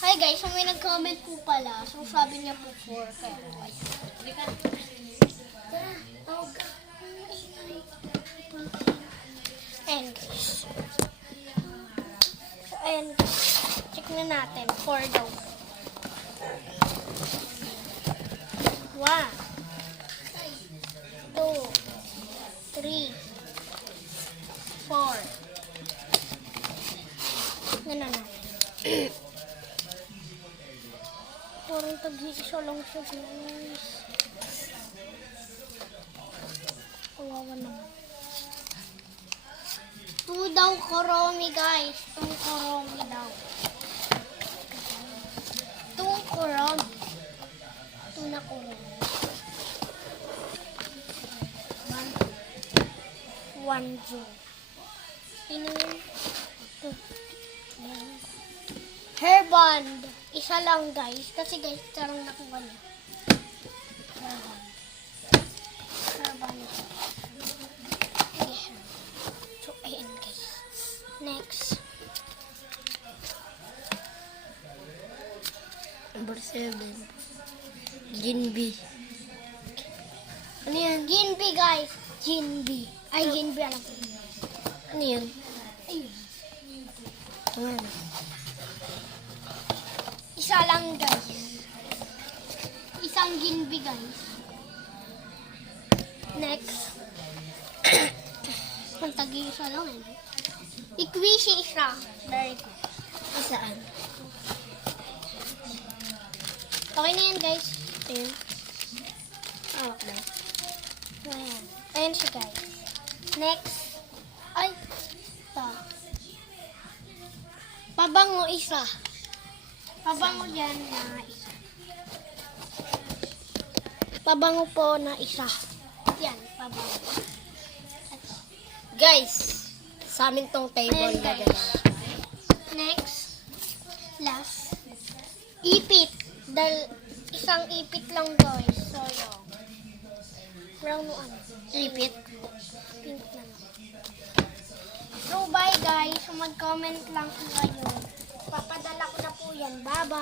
Hi guys, so may nag-comment po pala. So sabi niya po 4. Kaya ay. Tara, tawag ka. Ayan guys. So ayan guys. Check na natin. 4 daw. 1, 2, 3, 4. Ganun na. Parang tag-isa lang siya guys. Kawawa naman. 2 daw koromi guys. 2 koromi daw. 2 koromi. 2 na koromi. 1 Joe. Sino yun? Hairband. Isa lang guys. Kasi guys, tarang nakuha niya. Hairband. Ayan. So, ayan guys. Next. Number 7. Ginbi. Ano yan? Ginbi guys. Ginbi. Ay, Ginbi alam ko. Ano yan? Ayun. Ano? Isa lang guys. Isang Ginbi guys. Next. Ang tag-isa lang eh. Ikwishi isa. Very good. Saan? Okay na yan guys. Ayan. Hawak na. Ayan. Ayan siya guys. Next. Ay. Ito. Pabango isa. Pabango dyan na isa. Pabango po na isa. Yan. Pabango. Guys, sa amin tong table Ayan, na guys. gano'n. Next. Last. Ipit. Isang ipit lang guys. So yun. Brown o ano? Ipit. Pink na lang. So bye guys. So mag-comment lang po kayo. Papadala ko na po yan. Bye bye.